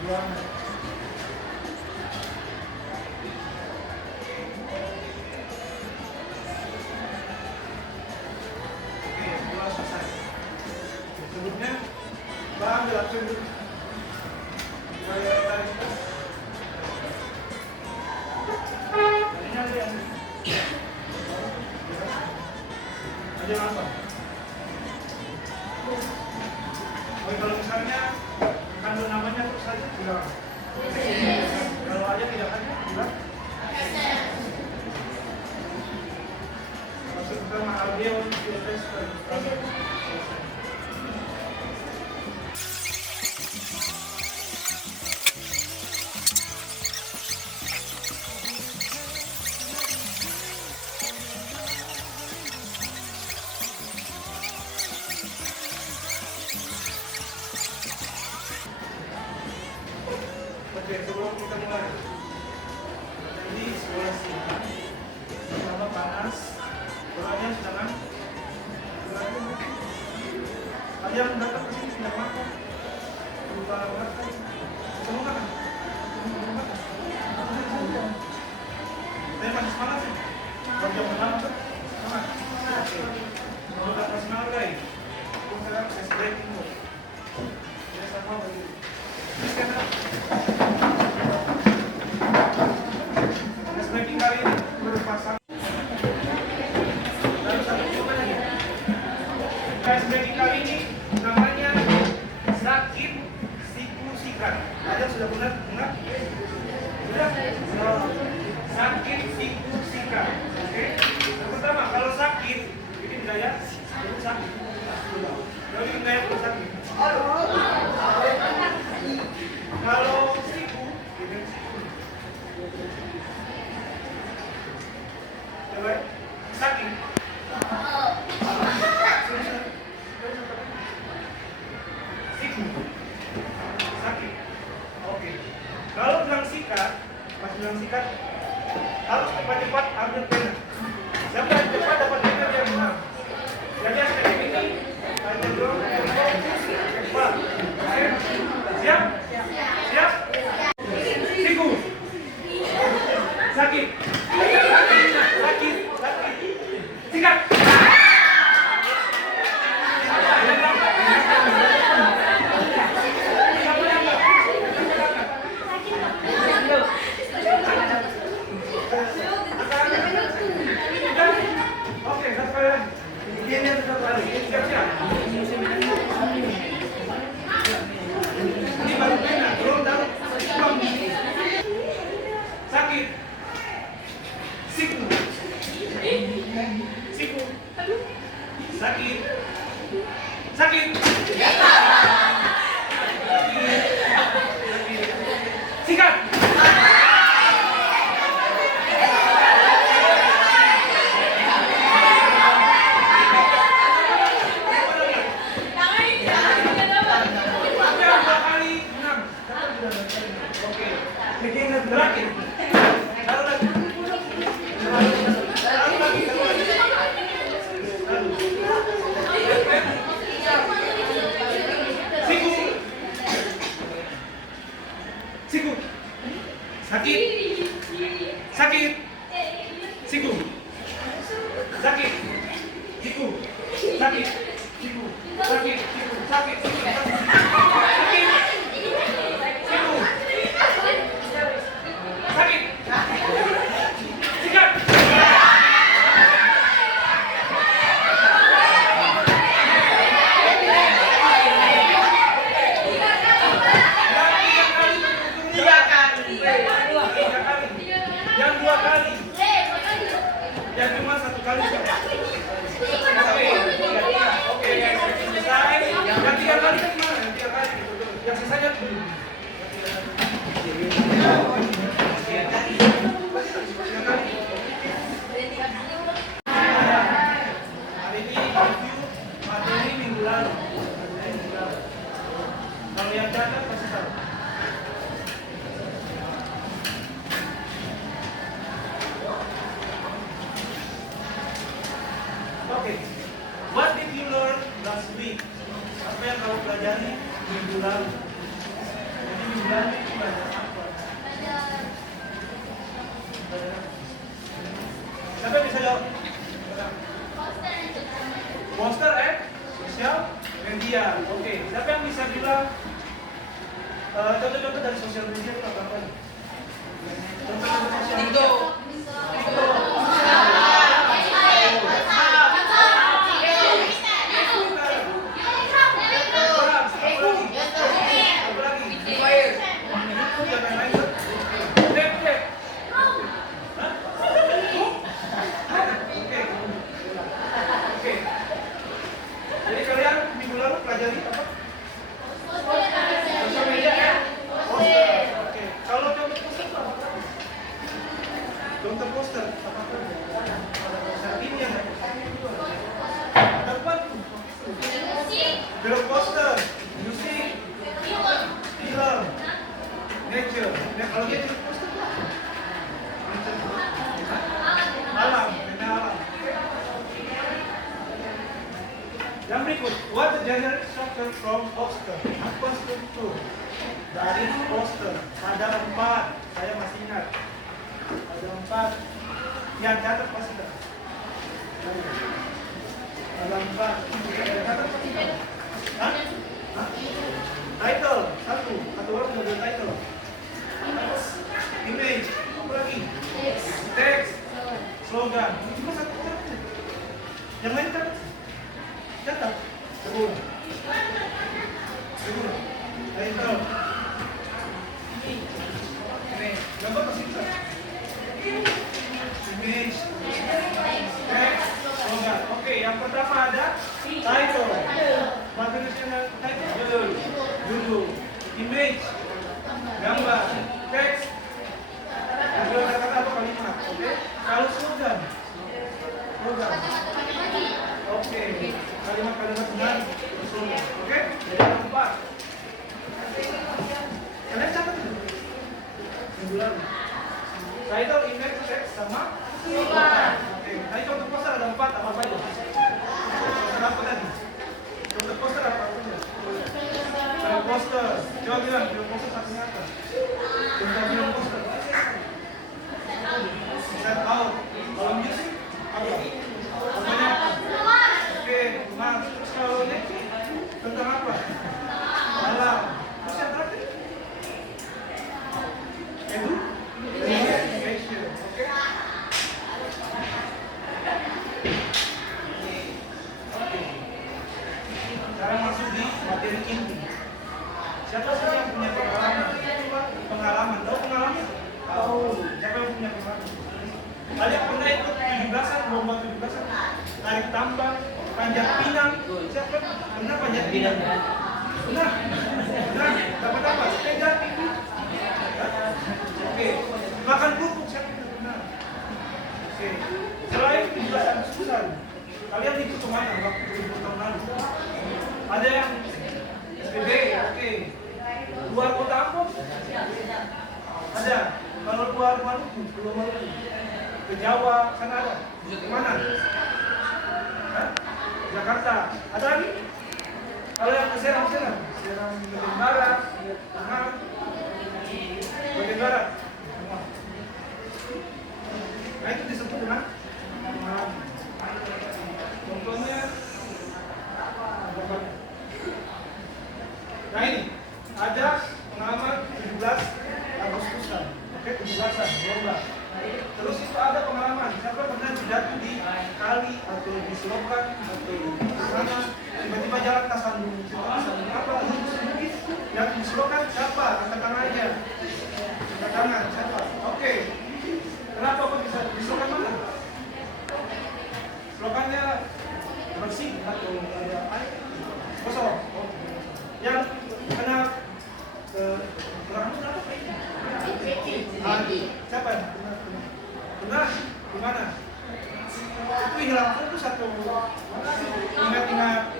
Sebelumnya, Bang jelaskan dulu. Ini ada yang ada apa? Oh, kalau misalnya kandung namanya terus saja bilang. Kalau aja tidak ada bilang. Maksud pertama audio tes. Oke, sebelum kita mulai, ini sekolah siang, sama panas, bolanya sedangkan, ada yang datang ke sini tidak makan, lupa makan, semua makan, saya panas panas sih, jam berapa tuh, panas, kalau tak panas malam guys, aku sekarang saya breaking dulu, ya sama lagi, ini sekarang. Kali ini berpasang lalu satu coba lagi. Flashbacking kali ini namanya sakit siku-sikat. Ada sudah benar? Sudah? Sakit siku-sikat. Oke. Yang pertama kalau sakit ini gaya sakit. Kalau ini gaya sakit. Kalau siku ini sakit. Siku. Sakit. Oke. Kalau bilang sikat, pas bilang sikat harus cepat-cepat ambil pena. Siapa yang cepat dapat pena dia menang. Jadi yang seperti ini hanya dong. Cepat. Siap? Siap? Siku. Sakit. Sakit. Sikat. Oke, satu kali lagi. Ini satu kali. Siap-siap. Ini baru pena. Belum tahu. Sakit. Siku. Siku. Sakit. Sakit. Sikat. Oke. Terakhir. Taruh lagi. Siku. Siku. Sakit. Sakit. Siku. Sakit. Siku. Sakit. Siku. Sakit. Siku. Sakit. Sakit. Siku. Sakit. Sikat. Yang dua kali. Yang cuma satu kali. Oke, selesai. Yang tiga kali kan gimana? Yang tiga kali. Yang sisanya hari ini review materi minggu lalu. Kalau yang catat pasti tahu. Oke, what did you learn last week? Apa yang kamu pelajari minggu lalu? Jadi minggu lalu Contoh-contoh dari sosial media itu apa nih? Contoh-contoh sosial media. Jadi kalian minggu lalu pelajari apa? Sosial media ya? Poster. Oke. Kalau contoh poster apa? Contoh poster apa? Poster ini yang ada apa tuh? Film poster, musik, film, nature. Ya kalau nature poster apa? Alam, benda alam. Yang berikut, what the generic structure from poster? Apa struktur dari poster? Ada 4, saya masih ingat. Ada 4. Yang catat pasti tak? Ada 4. Yang catat pasti tak? Hah? Hah? Title, satu orang model title. Image, apa lagi? Text, slogan. Cuma satu catat. Yang lain catat. Catat. Seguro. Title. Gambar pasti bisa. Image, text, slogan. Oke, yang pertama ada title. Materialnya title. Judul. Image. Gambar. Text. Judul kata-kata atau kalimat. Oke. Kalau slogan. Slogan. Oke. Kalimat-kalimat benar. Slogan. Oke. Jadi ada 4. Kalian catat itu? Minggu lalu. Title, image, text, sama slogan. Oke. Tadi contoh poster ada 4 apa saja? Poster apa tadi? Contoh poster apa saja? Film poster. Coba bilang film poster satunya apa? Contoh film poster. Set out. Kalau musik apa? Contohnya apa? Oke, mas. Terus kalau nature tentang apa? Alam. Terus yang terakhir? Education. Oke. Sekarang masuk di materi inti. Siapa sih yang punya pengalaman? Tahu pengalaman? Tahu. Siapa yang punya pengalaman? Kalian pernah ikut 17-an, lomba 17-an? Tarik tambang, panjat pinang. Siapa pernah panjat pinang? Pernah? Dapat apa? Sepeda, TV? Oke. Makan kerupuk, siapa yang pernah? Oke. Selain 17 Agustusan, kalian ikut kemana waktu 20 tahun lalu? Ada yang SPB, oke. Luar kota Ambon? Ada. Kalau luar Maluku, ke Jawa, sana ada. Kemana? Hah? Jakarta. Ada lagi? Kalau yang ke Serang bagian barat, tengah, bagian barat. Nah itu disebut dengan pengalaman. Contohnya, nah ini ada pengalaman 17 Agustusan, oke 17-an, 12. Terus itu ada pengalaman, siapa pernah jatuh di kali atau di selokan atau di sana, tiba-tiba jalan kesandung apa? Yang di selokan siapa? Angkat tangan aja. Angkat tangan siapa? Oke. Kenapa kok bisa di selokan mana? Selokannya bersih atau ada air? Kosong. Yang kena berangkat apa ini? Siapa? Pernah? Di mana? Itu hilang fokus atau ingat-ingat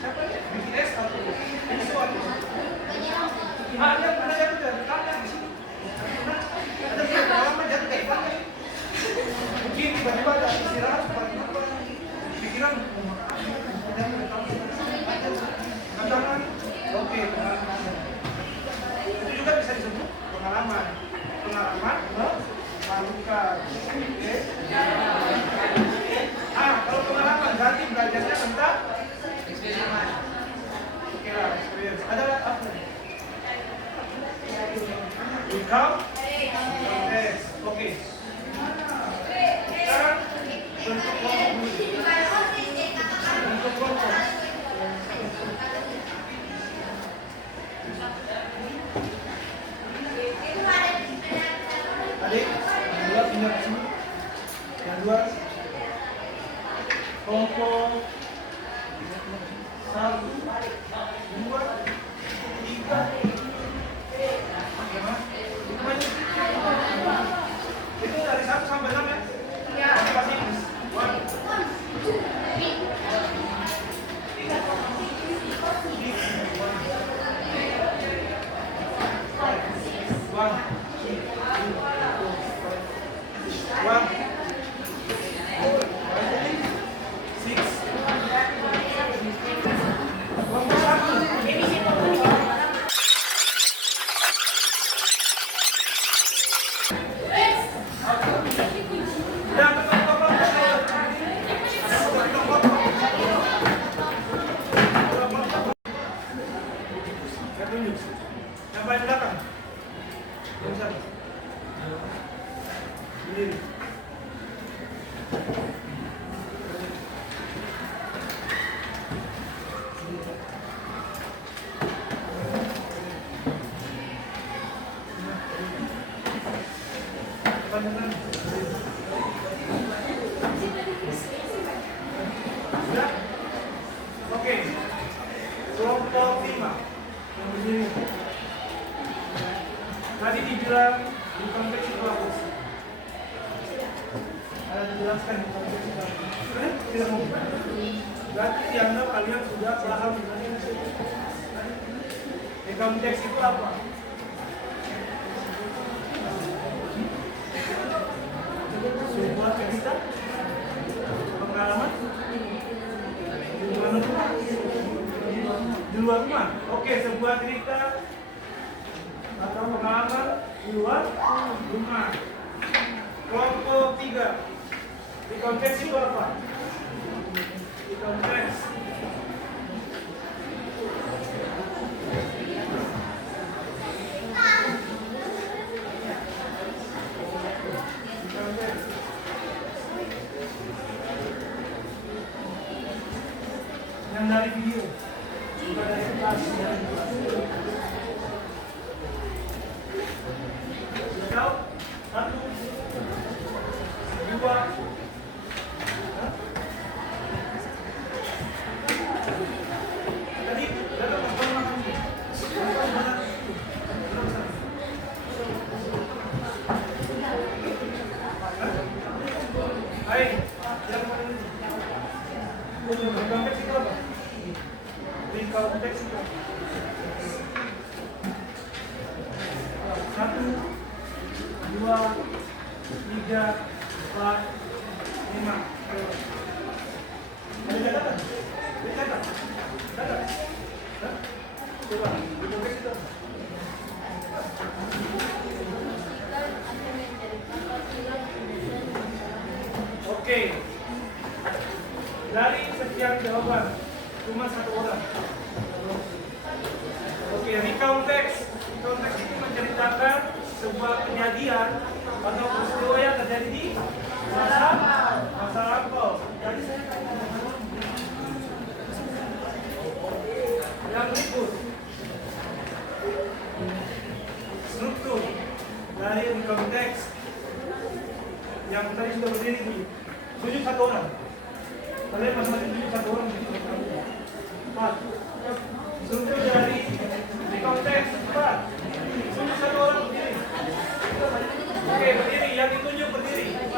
siapa ya? BTS atau itu atau ada pernah jatuh dari tangga di sini? Ada pengalaman jatuh dari tangga? Mungkin tiba-tiba ada istirahat supaya apa? Pikiran tangan. Oke, pengalaman. Itu juga bisa disebut pengalaman memalukan. Oke. Kalau pengalaman berarti belajarnya tentang experience. Oke lah, experience. Ada apa? Count. Yes. Oke. Sekarang bentuk kelompok dulu. Bentuk kelompok. Adik, yang dua pindah ke sini. Yang dua kelompok 1, 2, 3. Itu dari 1 sampai 6 ya? Iya. Kasih yang paling belakang. Yang sana. Berdiri. Sudah? Oke. Kelompok 5. Yang berdiri. Tadi dibilang di konteks itu apa sih? Ada dijelaskan di konteks itu apa? Tidak mau. Berarti dianggap kalian sudah paham di konteks itu apa? Sebuah cerita, pengalaman, di mana rumah? Di luar rumah. Oke, sebuah cerita atau pengalaman di luar rumah. Kelompok 3. Di konteks itu apa? Di konteks yang dari video, bukan dari kelas. Tahu? 1, 2. Tadi datang makan ini. Hai, yang mana ini? Konteks itu apa? Di konteks itu. 1, 2, 3, 4, 5. Ada catatan? Ada catatan? Ada? Coba, di konteks itu. Oke. Dari sekian jawaban, cuma 1 orang. Oke, ini konteks. Konteks itu menceritakan sebuah kejadian atau peristiwa yang terjadi di masa lampau. Jadi saya yang berikut struktur dari konteks yang tadi sudah berdiri dulu. Tunjuk 1 orang. Kalian masing-masing tunjuk 1 orang. 4. Struktur dari konteks 4. Tunjuk 1 orang berdiri. Oke, berdiri. Yang ditunjuk berdiri. 4.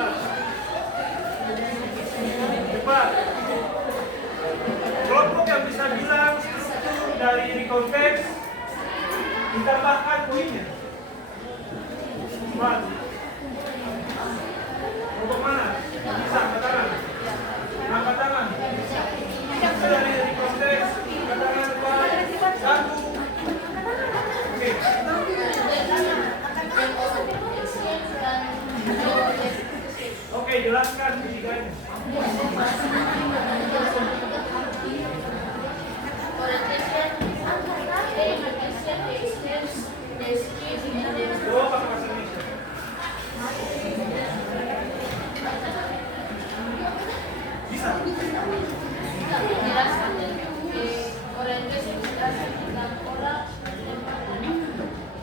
Kelompok yang bisa bilang struktur dari ini konteks ditambahkan poinnya. 4. Kelompok mana? Bisa angkat tangan. Angkat tangan. Bisa dari ini konteks. Angkat tangan 1. Oke. Oke, jelaskan ketiganya. Oh,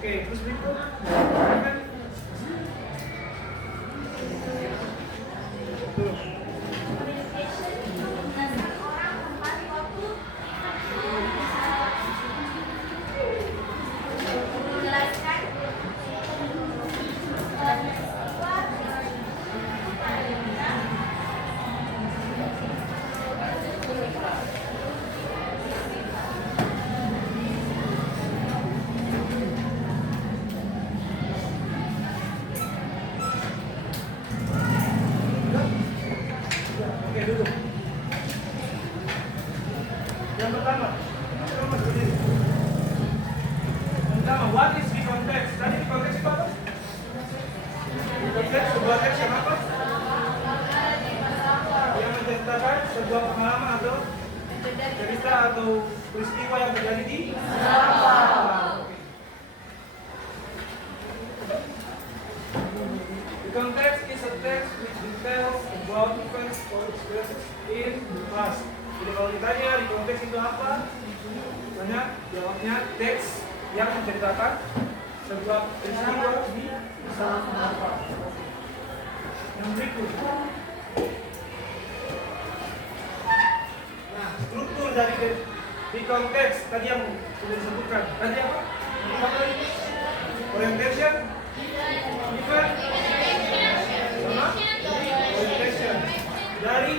Oke, terus berikut. Kan? Tuh. Oke, duduk. Yang pertama berdiri. Yang pertama, what is the context? Tadi di konteks itu apa? Di konteks sebuah teks yang apa? Yang menceritakan sebuah pengalaman atau cerita atau peristiwa yang terjadi di The context is a text which details about events or experiences in the past. Jadi kalau ditanya di konteks itu apa? Tanya, jawabnya teks yang menceritakan sebuah peristiwa di masa lalu. Yang berikut. Nah, struktur dari di konteks tadi yang sudah disebutkan. Tadi apa? Orientation, event, sama orientation. Dari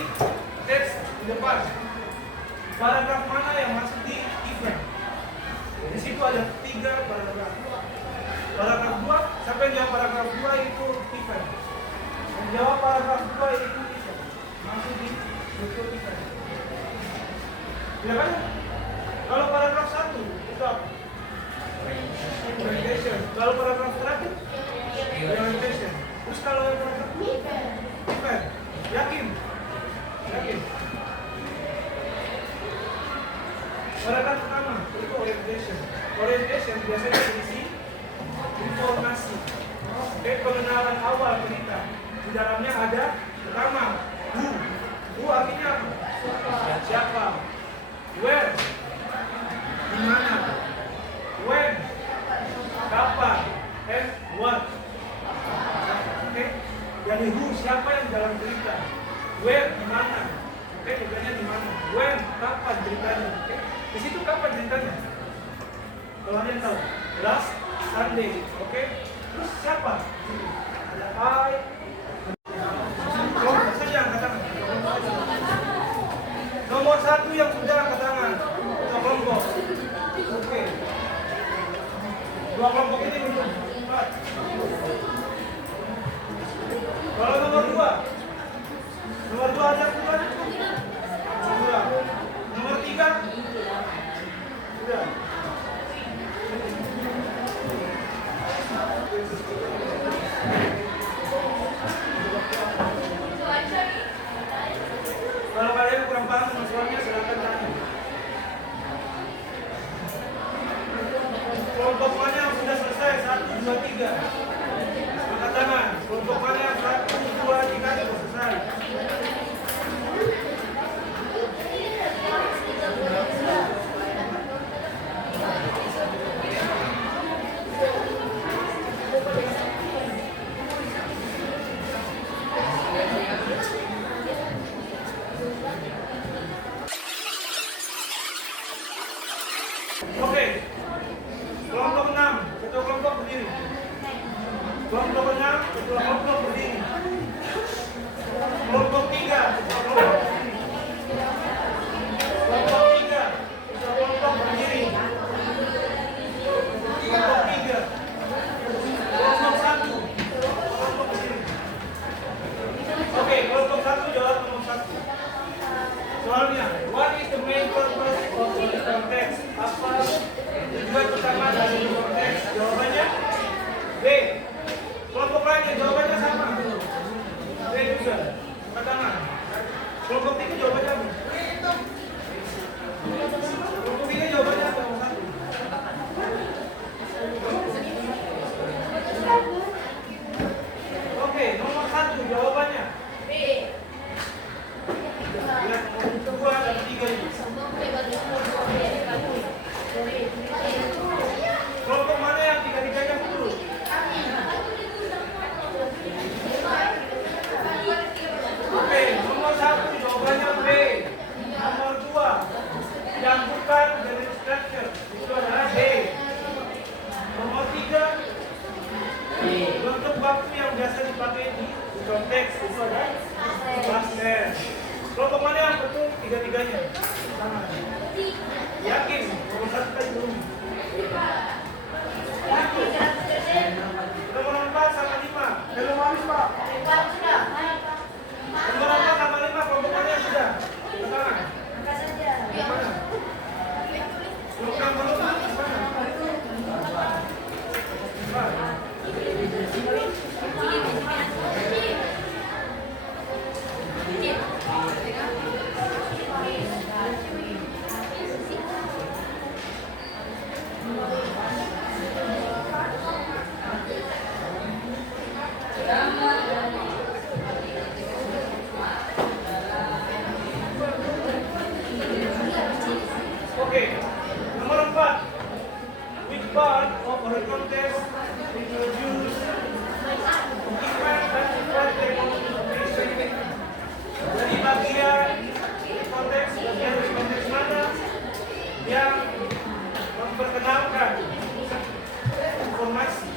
teks di depan. Paragraf mana yang masuk di event? Di situ ada 3 paragraf. Paragraf 2, siapa yang jawab paragraf 2 itu event. Yang jawab paragraf 2 itu event. Masuk di struktur event. Ya kan? Kalau paragraf 1 itu apa? Orientation. Kalau paragraf terakhir orientation. Terus kalau yang paragraf 2 event. Yakin? Yakin? Paragraf pertama itu orientation. Orientation biasanya berisi informasi. Oke, pengenalan awal cerita. Di dalamnya ada pertama who. Who artinya apa? Siapa? Where? Di mana? When? Kapan? And what? Oke. Jadi who siapa yang dalam cerita? Where di mana? Oke, tujuannya di mana? When? Kapan ceritanya? Oke. Di situ kapan ceritanya? Kalau kalian tahu, last Sunday. Oke. Terus siapa? Ada I. Kelompok saja angkat tangan. Nomor 1 yang sudah angkat tangan. Kelompok. Oke. 2 kelompok ini belum. Kalau nomor 2. Nomor 2 ada bukan? Sudah. Nomor 3. Sudah. Kalau kalian kurang paham sama suaminya, silakan tanya. Kelompok mana yang sudah selesai? 1, 2, 3. Angkat tangan. Kelompok mana yang 1, 2, 3 sudah selesai? Oke. Kelompok 6, ketua kelompok berdiri. Kelompok 6, ketua kelompok berdiri. Kelompok 3, ketua kelompok berdiri. Kelompok 3, ketua kelompok berdiri. Kelompok 3. Kelompok 1, kelompok berdiri. Oke, kelompok 1 jawab nomor 1. Soalnya, what is the main purpose of the context? Apa tujuan utama dari konteks? Jawabannya B. Kelompok lainnya jawabannya waktu yang biasa dipakai di konteks itu ada past tense. Kelompok mana yang betul? Tiga-tiganya. Sama. Yakin? Nomor satu tadi belum. Nomor 4 sama 5. Belum habis Pak. Nomor 4 sama 5 kelompok mana yang sudah? Tangan. Mana? Program belum? Mana? Oke, nomor 4. Which part of the contest introduce event dan event information? Dari bagian konteks mana yang memperkenalkan informasi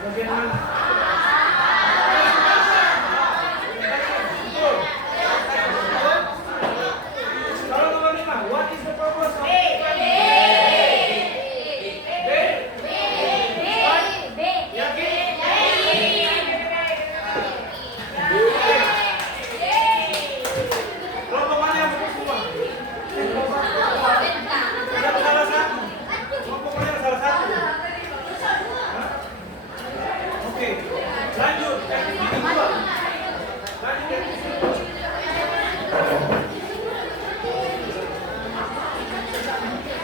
bagian mana? Betul. Kalau nomor 5, what is the purpose of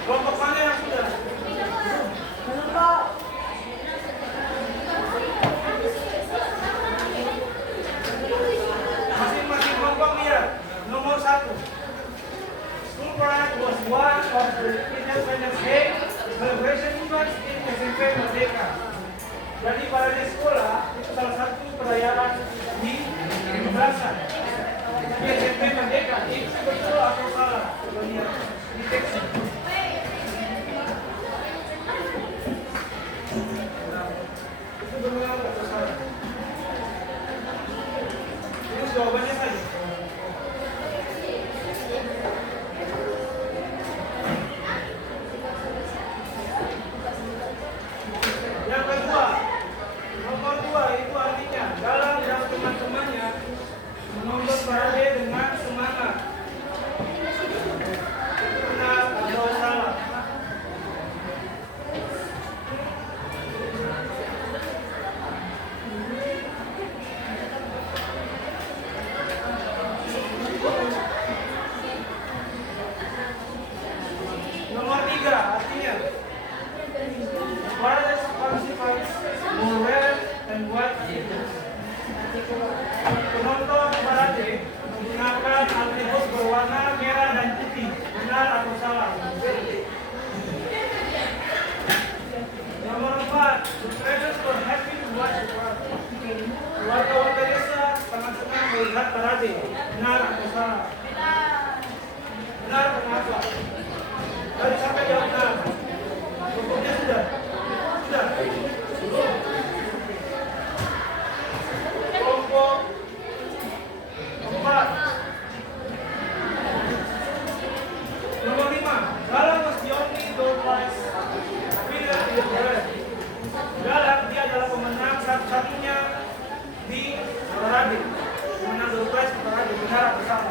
kelompok mana yang sudah? Masing-masing kelompok lihat. Nomor 1. School Parade was one of the Independence Day celebration events in SMP Merdeka. Jadi parade sekolah itu salah satu perayaan di kebebasan di SMP Merdeka. Itu betul atau salah? Coba lihat di teks. Itu benar atau salah? Ini jawabannya saja. Yang kedua, nomor 2 itu artinya Galang dan teman-temannya menonton parade dengan semangat. Itu benar atau salah? Nomor 3 artinya parade participants were red and white ribbons. Penonton parade menggunakan atribut berwarna merah dan putih. Benar atau salah? Nomor 4, the strangers were happy to watch the parade. Warga-warga desa sangat senang melihat parade. Benar atau salah? Benar, kenapa? Tadi sampai jawab benar. Pokoknya sudah. Sudah. Kelompok 4. Nomor 5. Galang was the only door prize winner in the parade. Galang dia adalah pemenang satu-satunya di parade. Pemenang door prize di parade. Benar atau salah?